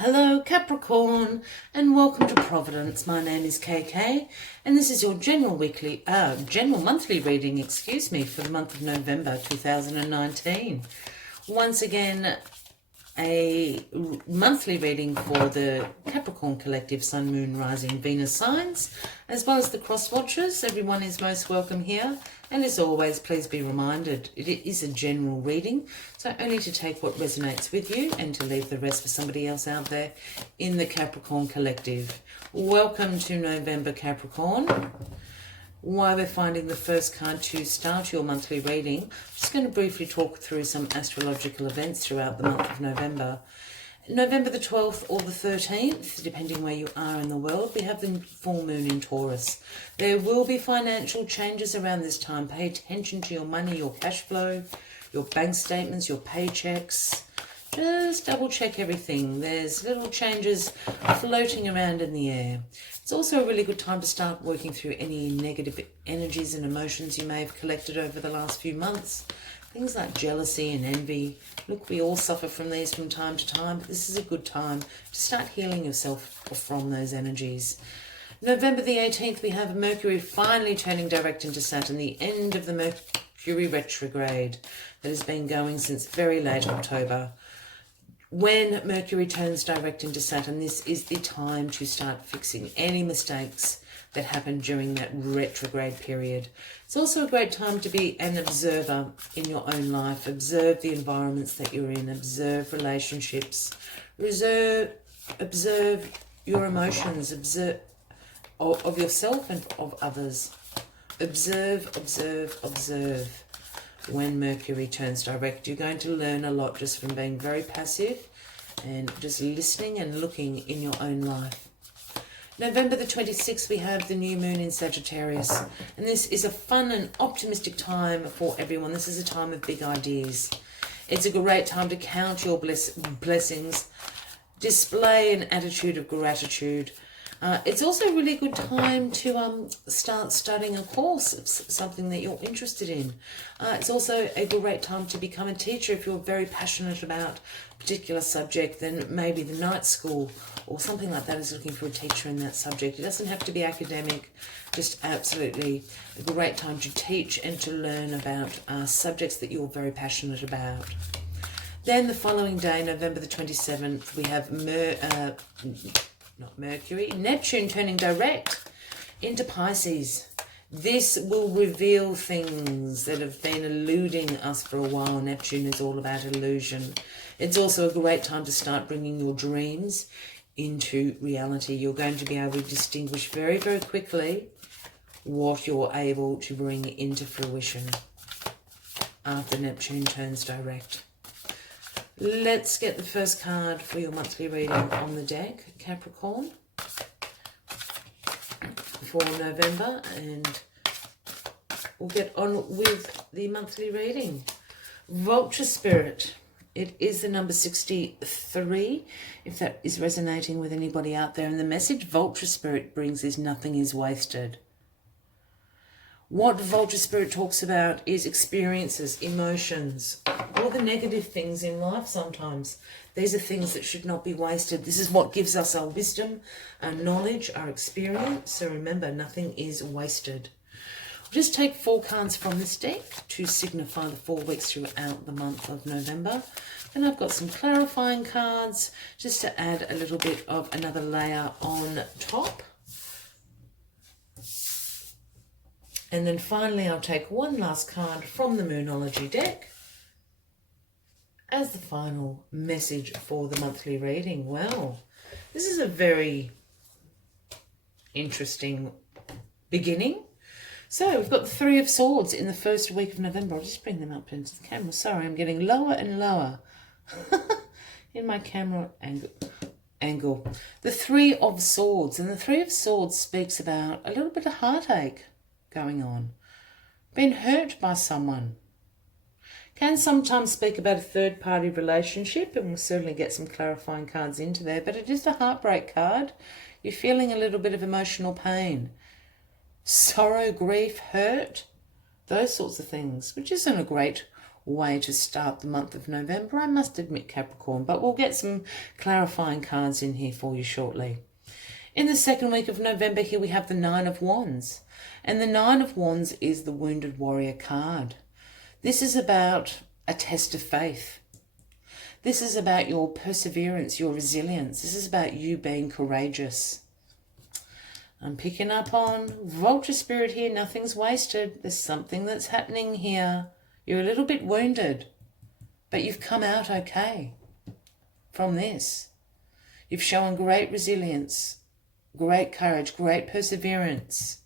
Hello Capricorn and welcome to Providence. My name is KK and this is your general monthly reading, for the month of November 2019. Once again, a monthly reading for the Capricorn collective Sun, Moon, Rising, Venus signs, as well as the cross watchers. Everyone is most welcome here. And as always, please be reminded, it is a general reading, so only to take what resonates with you and to leave the rest for somebody else out there in the Capricorn collective. Welcome to November, Capricorn. While we're finding the first card to start your monthly reading, I'm just going to briefly talk through some astrological events throughout the month of November. November the 12th or the 13th, depending where you are in the world, we have the full moon in Taurus. There will be financial changes around this time. Pay attention to your money, your cash flow, your bank statements, your paychecks. Just double check everything. There's little changes floating around in the air. It's also a really good time to start working through any negative energies and emotions you may have collected over the last few months. Things like jealousy and envy. Look, we all suffer from these from time to time, but this is a good time to start healing yourself from those energies. November the 18th, we have Mercury finally turning direct into Saturn, the end of the Mercury retrograde that has been going since very late October. When Mercury turns direct into Saturn, this is the time to start fixing any mistakes that happened during that retrograde period. It's also a great time to be an observer in your own life. Observe the environments that you're in. Observe relationships. Observe your emotions. Observe of yourself and of others. Observe, observe, observe. When Mercury turns direct, you're going to learn a lot just from being very passive and just listening and looking in your own life. November the 26th, we have the new moon in Sagittarius, and this is a fun and optimistic time for everyone. This is a time of big ideas. It's a great time to count your blessings, display an attitude of gratitude. It's also a really good time to start studying a course of something that you're interested in. It's also a great time to become a teacher if you're very passionate about a particular subject. Then maybe the night school or something like that is looking for a teacher in that subject. It doesn't have to be academic, just absolutely a great time to teach and to learn about subjects that you're very passionate about. Then the following day, November the 27th, we have Neptune turning direct into Pisces. This will reveal things that have been eluding us for a while. Neptune is all about illusion. It's also a great time to start bringing your dreams into reality. You're going to be able to distinguish very, very quickly what you're able to bring into fruition after Neptune turns direct. Let's get the first card for your monthly reading on the deck, Capricorn, for November, and we'll get on with the monthly reading. Vulture Spirit. It is the number 63, if that is resonating with anybody out there. And the message Vulture Spirit brings is nothing is wasted. What Vulture Spirit talks about is experiences, emotions, all the negative things in life sometimes. These are things that should not be wasted. This is what gives us our wisdom, our knowledge, our experience. So remember, nothing is wasted. We'll just take 4 cards from this deck to signify the 4 weeks throughout the month of November. And I've got some clarifying cards just to add a little bit of another layer on top. And then finally, I'll take one last card from the Moonology deck as the final message for the monthly reading. Well, this is a very interesting beginning. So we've got the 3 of Swords in the first week of November. I'll just bring them up into the camera. Sorry, I'm getting lower and lower in my camera angle. The 3 of Swords. And the 3 of Swords speaks about a little bit of heartache going on. Been hurt by someone. Can sometimes speak about a third-party relationship, and we'll certainly get some clarifying cards into there, but it is a heartbreak card. You're feeling a little bit of emotional pain. Sorrow, grief, hurt, those sorts of things, which isn't a great way to start the month of November, I must admit, Capricorn, but we'll get some clarifying cards in here for you shortly. In the second week of November here we have the Nine of Wands, and the Nine of Wands is the Wounded Warrior card. This is about a test of faith. This is about your perseverance, your resilience. This is about you being courageous. I'm picking up on Vulture Spirit here. Nothing's wasted. There's something that's happening here. You're a little bit wounded, but you've come out okay from this. You've shown great resilience, great courage, great perseverance.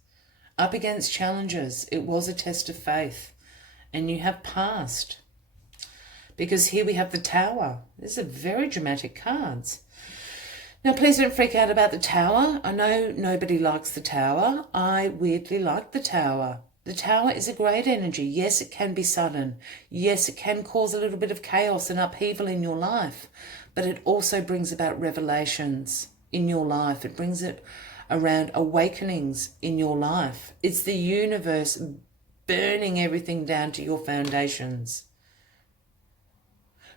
Up against challenges, it was a test of faith, and you have passed. Because here we have the Tower. These are very dramatic cards. Now, please don't freak out about the Tower. I know nobody likes the Tower. I weirdly like the Tower. The Tower is a great energy. Yes, it can be sudden. Yes, it can cause a little bit of chaos and upheaval in your life. But it also brings about revelations in your life. It brings it around awakenings in your life. It's the universe burning everything down to your foundations.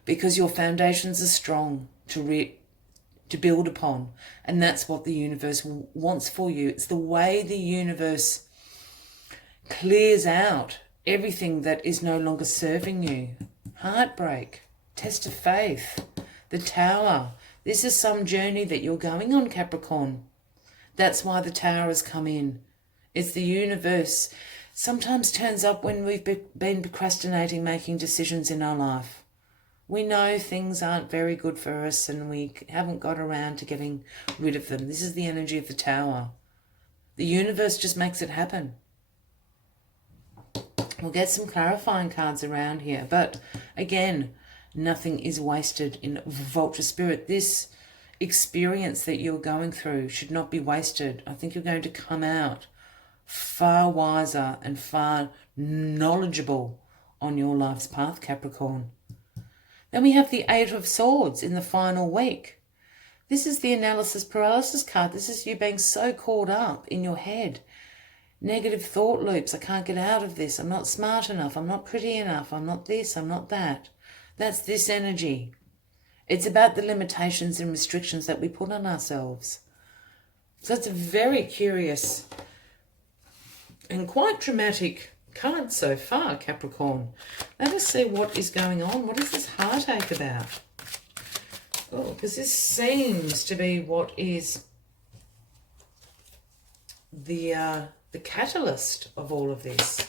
Because your foundations are strong to build upon. And that's what the universe wants for you. It's the way the universe clears out everything that is no longer serving you. Heartbreak, test of faith, the Tower. This is some journey that you're going on, Capricorn. That's why the Tower has come in. It's the universe. Sometimes turns up when we've been procrastinating making decisions in our life. We know things aren't very good for us and we haven't got around to getting rid of them. This is the energy of the Tower. The universe just makes it happen. We'll get some clarifying cards around here. But again, nothing is wasted in Vulture Spirit. This experience that you're going through should not be wasted. I think you're going to come out far wiser and far knowledgeable on your life's path, Capricorn. Then we have the Eight of Swords in the final week. This is the analysis paralysis card. This is you being so caught up in your head. Negative thought loops. I can't get out of this. I'm not smart enough. I'm not pretty enough. I'm not this. I'm not that. That's this energy. It's about the limitations and restrictions that we put on ourselves. So it's a very curious and quite dramatic card so far, Capricorn. Let us see what is going on. What is this heartache about? Oh, because this seems to be what is the catalyst of all of this.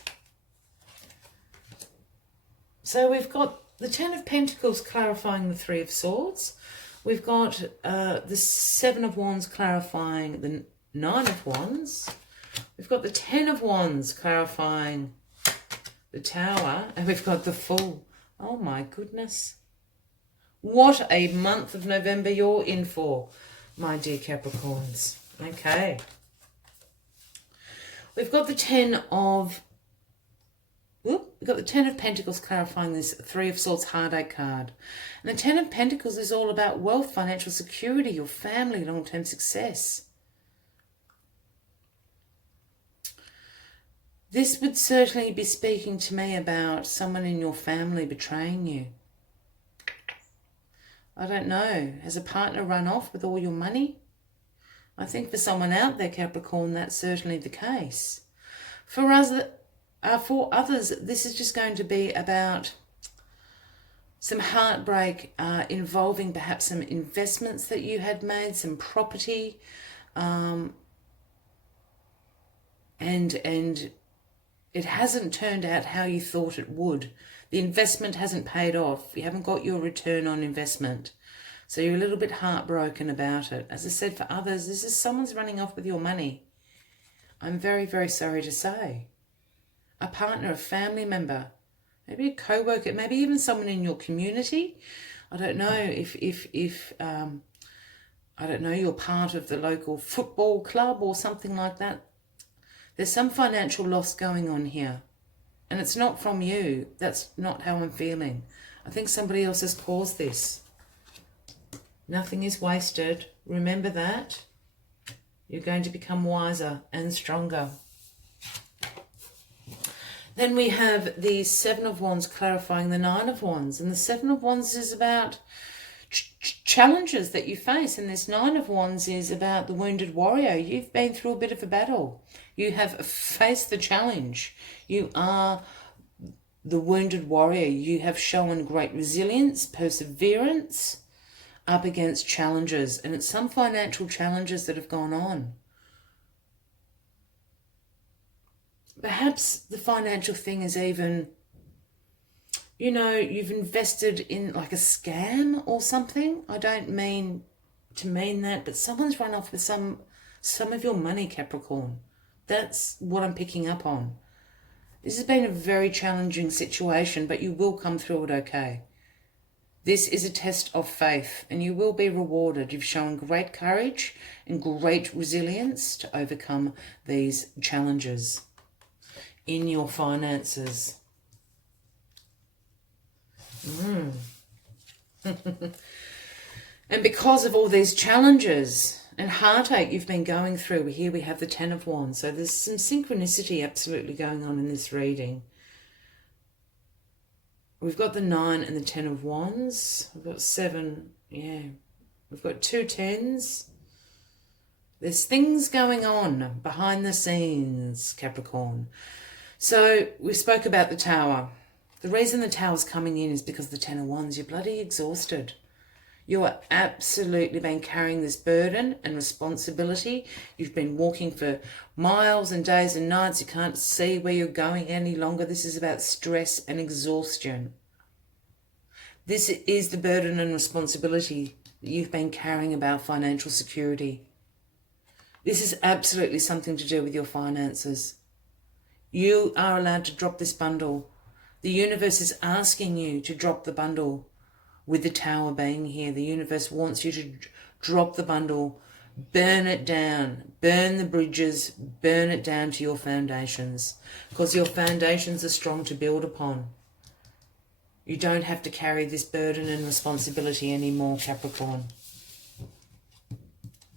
So we've got the Ten of Pentacles clarifying the Three of Swords. We've got the Seven of Wands clarifying the Nine of Wands. We've got the Ten of Wands clarifying the Tower. And we've got the Fool. Oh my goodness. What a month of November you're in for, my dear Capricorns. Okay. We've got the Ten of Pentacles clarifying this Three of Swords heartache card. And the Ten of Pentacles is all about wealth, financial security, your family, long-term success. This would certainly be speaking to me about someone in your family betraying you. I don't know. Has a partner run off with all your money? I think for someone out there, Capricorn, that's certainly the case. For others, this is just going to be about some heartbreak involving perhaps some investments that you had made, some property, and it hasn't turned out how you thought it would. The investment hasn't paid off. You haven't got your return on investment. So you're a little bit heartbroken about it. As I said, for others, this is someone's running off with your money. I'm very, very sorry to say. A partner, a family member, maybe a co-worker, maybe even someone in your community. I don't know if I don't know, you're part of the local football club or something like that. There's some financial loss going on here. And it's not from you. That's not how I'm feeling. I think somebody else has caused this. Nothing is wasted. Remember that. You're going to become wiser and stronger. Then we have the Seven of Wands clarifying the Nine of Wands. And the Seven of Wands is about challenges that you face. And this Nine of Wands is about the wounded warrior. You've been through a bit of a battle. You have faced the challenge. You are the wounded warrior. You have shown great resilience, perseverance up against challenges. And it's some financial challenges that have gone on. Perhaps the financial thing is even, you know, you've invested in like a scam or something. I don't mean to mean that, but someone's run off with some of your money, Capricorn. That's what I'm picking up on. This has been a very challenging situation, but you will come through it okay. This is a test of faith, and you will be rewarded. You've shown great courage and great resilience to overcome these challenges in your finances. And because of all these challenges and heartache you've been going through, here we have the Ten of Wands. So there's some synchronicity absolutely going on in this reading. We've got the 9 and the 10 of Wands. We've got 7, yeah. We've got 2 tens. There's things going on behind the scenes, Capricorn. So we spoke about the Tower. The reason the Tower's coming in is because the 10 of Wands, you're bloody exhausted. You are absolutely been carrying this burden and responsibility. You've been walking for miles and days and nights. You can't see where you're going any longer. This is about stress and exhaustion. This is the burden and responsibility that you've been carrying about financial security. This is absolutely something to do with your finances. You are allowed to drop this bundle. The universe is asking you to drop the bundle. With the Tower being here, the universe wants you to drop the bundle, burn it down, burn the bridges, burn it down to your foundations, because your foundations are strong to build upon. You don't have to carry this burden and responsibility anymore, Capricorn.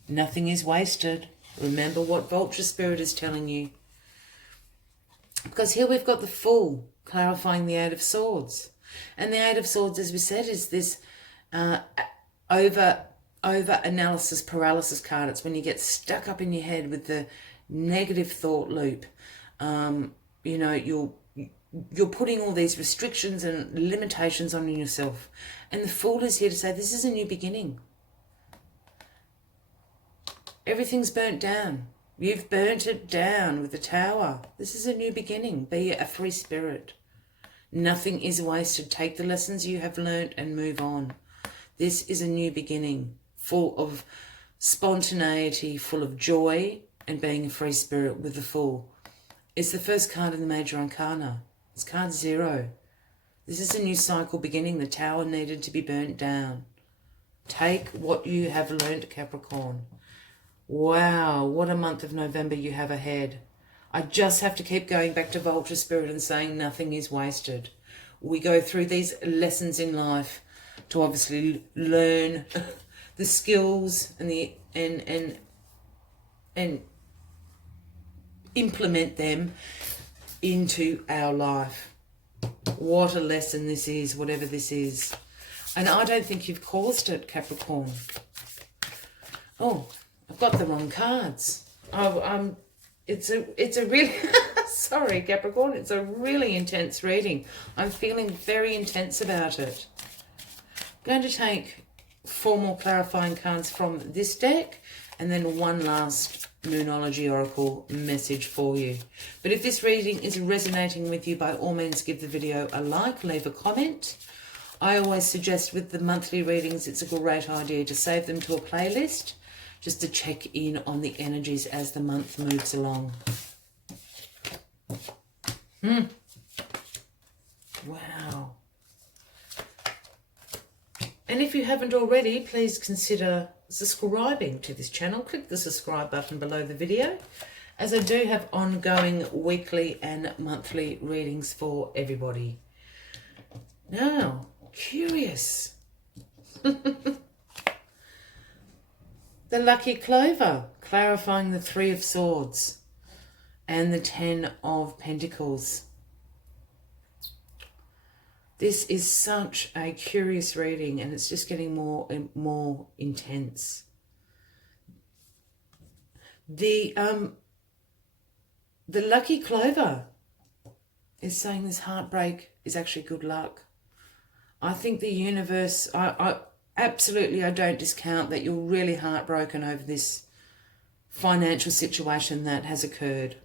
Nothing is wasted. Remember what Vulture Spirit is telling you. Because here we've got the Fool clarifying the Eight of Swords. And the Eight of Swords, as we said, is this over analysis paralysis card. It's when you get stuck up in your head with the negative thought loop. You know, you're putting all these restrictions and limitations on yourself. And the Fool is here to say, this is a new beginning. Everything's burnt down. You've burnt it down with the Tower. This is a new beginning. Be a free spirit. Nothing is wasted. Take the lessons you have learnt and move on. This is a new beginning, full of spontaneity, full of joy, and being a free spirit with the Fool. It's the first card in the Major Arcana. It's card 0. This is a new cycle beginning. The Tower needed to be burnt down. Take what you have learnt, Capricorn. Wow, what a month of November you have ahead. I just have to keep going back to Vulture Spirit and saying nothing is wasted. We go through these lessons in life to obviously learn the skills and implement them into our life. What a lesson this is, whatever this is. And I don't think you've caused it, Capricorn. Oh, I've got the wrong cards. It's a really, sorry Capricorn, it's a really intense reading. I'm feeling very intense about it. I'm going to take 4 more clarifying cards from this deck and then one last Moonology Oracle message for you. But if this reading is resonating with you, by all means give the video a like, leave a comment. I always suggest with the monthly readings, it's a great idea to save them to a playlist, just to check in on the energies as the month moves along. Wow. And if you haven't already, please consider subscribing to this channel. Click the subscribe button below the video, as I do have ongoing weekly and monthly readings for everybody. Now, curious. The Lucky Clover, clarifying the 3 of Swords and the 10 of Pentacles. This is such a curious reading, and it's just getting more and more intense. The lucky clover is saying this heartbreak is actually good luck. I think the universe, I absolutely, I don't discount that you're really heartbroken over this financial situation that has occurred.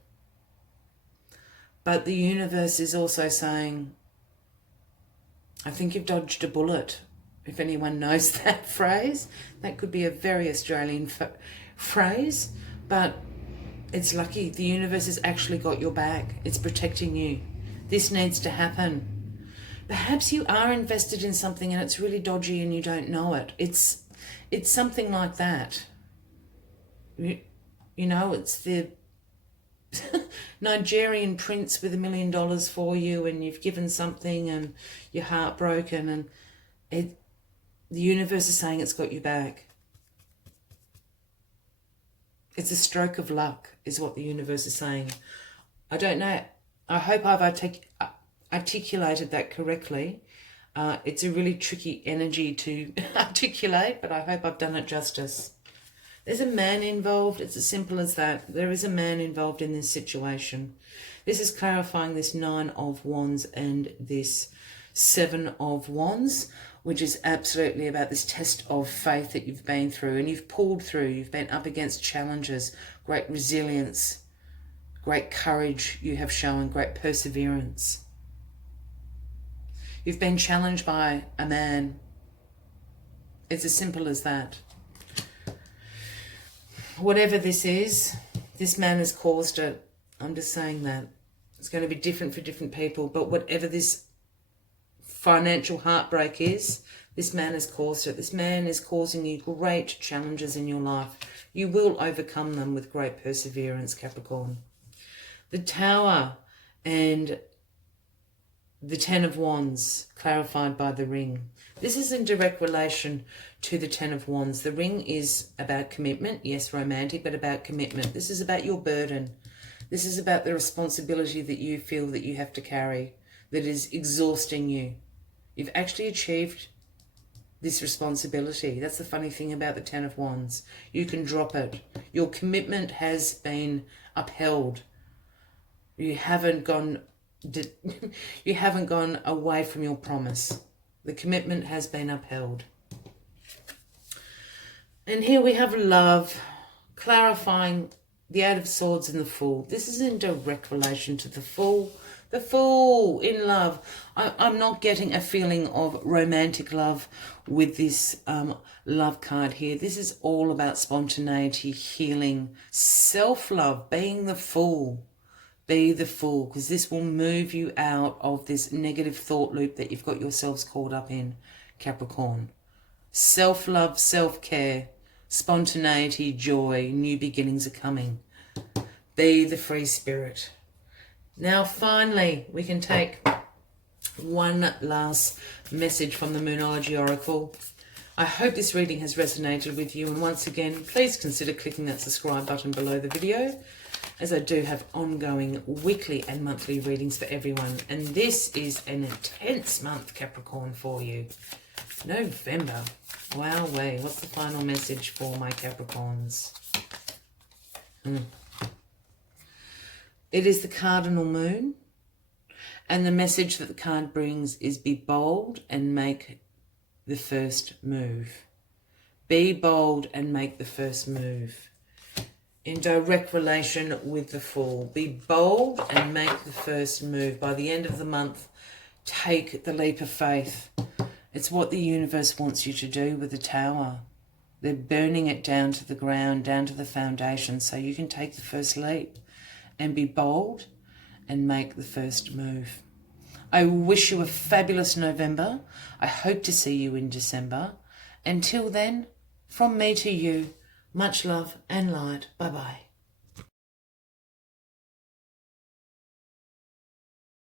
But the universe is also saying, I think you've dodged a bullet. If anyone knows that phrase, that could be a very Australian phrase, but it's lucky. The universe has actually got your back. It's protecting you. This needs to happen. Perhaps you are invested in something and it's really dodgy and you don't know it. It's something like that. You know, it's the Nigerian prince with $1 million for you, and you've given something and you're heartbroken, and the universe is saying it's got you back. It's a stroke of luck is what the universe is saying. I don't know. I hope I've articulated that correctly. It's a really tricky energy to articulate, but I hope I've done it justice. There's a man involved. It's as simple as that. There is a man involved in this situation. This is clarifying this 9 of Wands and this 7 of Wands, which is absolutely about this test of faith that you've been through and you've pulled through. You've been up against challenges, great resilience, great courage you have shown, great perseverance. You've been challenged by a man. It's as simple as that. Whatever this is, this man has caused it. I'm just saying that. It's going to be different for different people, but whatever this financial heartbreak is, this man has caused it. This man is causing you great challenges in your life. You will overcome them with great perseverance, Capricorn. The Tower and the 10 of Wands, clarified by the ring. This is in direct relation to the 10 of Wands. The ring is about commitment. Yes, romantic, but about commitment. This is about your burden. This is about the responsibility that you feel that you have to carry, that is exhausting you. You've actually achieved this responsibility. That's the funny thing about the 10 of Wands. You can drop it. Your commitment has been upheld. You haven't gone away from your promise. The commitment has been upheld. And here we have love, clarifying the 8 of Swords and the Fool. This is in direct relation to the Fool. The Fool in love. I'm not getting a feeling of romantic love with this love card here. This is all about spontaneity, healing, self-love, being the Fool. Be the Fool, because this will move you out of this negative thought loop that you've got yourselves caught up in, Capricorn. Self-love, self-care, spontaneity, joy, new beginnings are coming. Be the free spirit. Now, finally, we can take one last message from the Moonology Oracle. I hope this reading has resonated with you, and once again, please consider clicking that subscribe button below the video, as I do have ongoing weekly and monthly readings for everyone. And this is an intense month, Capricorn, for you. November. Wowee. What's the final message for my Capricorns? It is the cardinal moon. And the message that the card brings is be bold and make the first move. Be bold and make the first move. In direct relation with the Fool. Be bold and make the first move. By the end of the month, take the leap of faith. It's what the universe wants you to do with the Tower. They're burning it down to the ground, down to the foundation, so you can take the first leap and be bold and make the first move. I wish you a fabulous November. I hope to see you in December. Until then, from me to you, much love and light. Bye-bye.